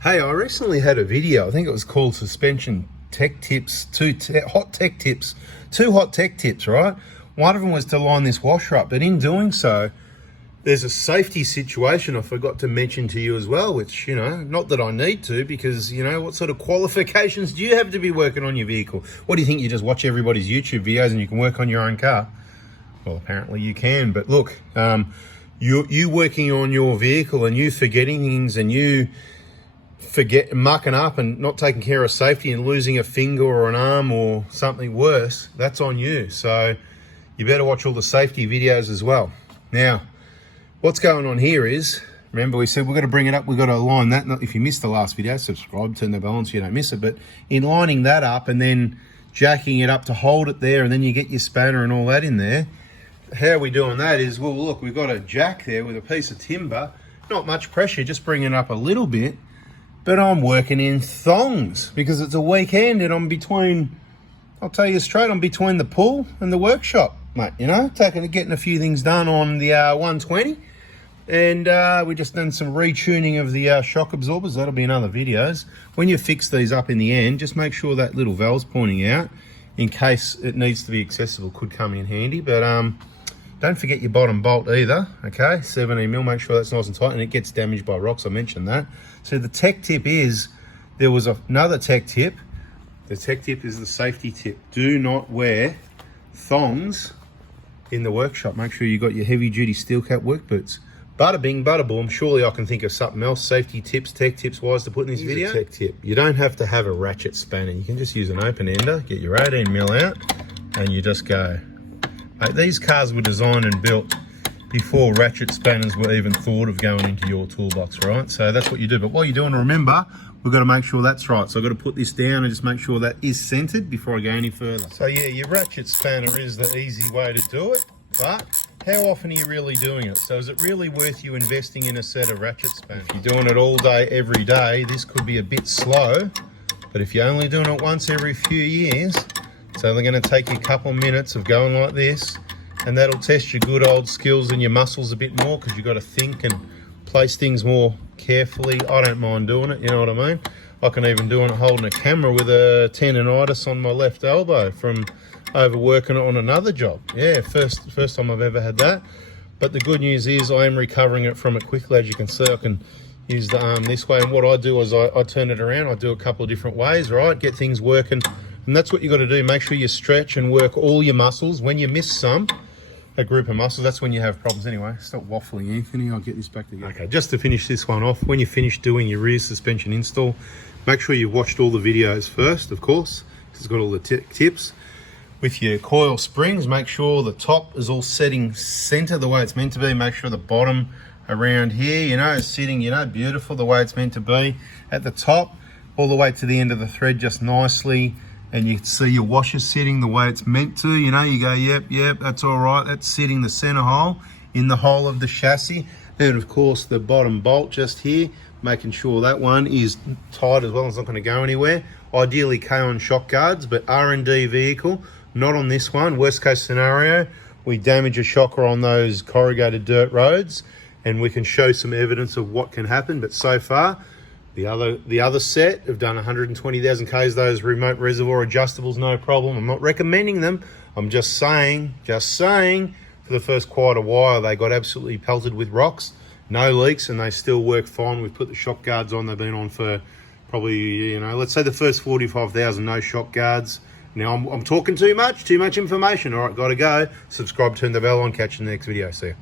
Hey, I recently had a video, I think it was called Suspension Tech Tips, two hot tech tips, right? One of them was to line this washer up, but in doing so, there's a safety situation I forgot to mention to you as well, which, not that I need to, because, what sort of qualifications do you have to be working on your vehicle? What do you think, you just watch everybody's YouTube videos and you can work on your own car? Well, apparently you can, but look, you working on your vehicle and you forgetting things and you mucking up and not taking care of safety and losing a finger or an arm or something worse, that's on you. So you better watch all the safety videos as well. Now, what's going on here is, remember we said we've got to bring it up, we've got to align that. If you missed the last video, subscribe, turn the bell on so you don't miss it. But in lining that up and then jacking it up to hold it there, and then you get your spanner and all that in there, how we doing that is, well, look, we've got a jack there with a piece of timber, not much pressure, just bringing it up a little bit. But I'm working in thongs because it's a weekend and I'm between, I'll tell you straight, I'm between the pool and the workshop, mate, getting a few things done on the 120. And we just done some retuning of the shock absorbers. That'll be in other videos. When you fix these up in the end, just make sure that little valve's pointing out in case it needs to be accessible, could come in handy. But don't forget your bottom bolt either, okay? 17mm, make sure that's nice and tight, and it gets damaged by rocks, I mentioned that. So the tech tip is, there was another tech tip. The tech tip is the safety tip. Do not wear thongs in the workshop. Make sure you got your heavy duty steel cap work boots. Bada bing, bada boom. Surely I can think of something else, safety tips, tech tips wise, to put in this video. Tech tip. You don't have to have a ratchet spanner. You can just use an open ender, get your 18mm out, and you just go. These cars were designed and built before ratchet spanners were even thought of going into your toolbox, right? So that's what you do. But while you're doing, remember, we've got to make sure that's right. So I've got to put this down and just make sure that is centered before I go any further. So yeah, your ratchet spanner is the easy way to do it, but how often are you really doing it? So is it really worth you investing in a set of ratchet spanners? If you're doing it all day, every day, this could be a bit slow, but if you're only doing it once every few years, it's only going to take you a couple of minutes of going like this, and that'll test your good old skills and your muscles a bit more, because you've got to think and place things more carefully. I don't mind doing it, you know what I mean? I can even do it holding a camera with a tendonitis on my left elbow from overworking it on another job. Yeah, first time I've ever had that. But the good news is I am recovering it from it quickly. As you can see, I can use the arm this way, and what I do is I turn it around. I do a couple of different ways, right? Get things working. And that's what you got to do. Make sure you stretch and work all your muscles. When you miss a group of muscles, that's when you have problems anyway. Stop waffling, Anthony. I'll get this back together. Okay, just to finish this one off, when you finish doing your rear suspension install, make sure you've watched all the videos first, of course, because it's got all the tips. With your coil springs, make sure the top is all setting center the way it's meant to be. Make sure the bottom around here, is sitting, beautiful the way it's meant to be. At the top, all the way to the end of the thread, just nicely. And you can see your washer sitting the way it's meant to, you go, yep, that's all right. That's sitting the center hole in the hole of the chassis. Then of course the bottom bolt just here, making sure that one is tight as well. It's not going to go anywhere. Ideally K-on shock guards, but R&D vehicle, not on this one. Worst case scenario, we damage a shocker on those corrugated dirt roads, and we can show some evidence of what can happen. But so far, the other set have done 120,000 Ks, those remote reservoir adjustables, no problem. I'm not recommending them. I'm just saying, for the first quite a while, they got absolutely pelted with rocks, no leaks, and they still work fine. We've put the shock guards on. They've been on for probably, let's say the first 45,000, no shock guards. Now, I'm talking too much information. All right, got to go. Subscribe, turn the bell on, catch you in the next video. See ya.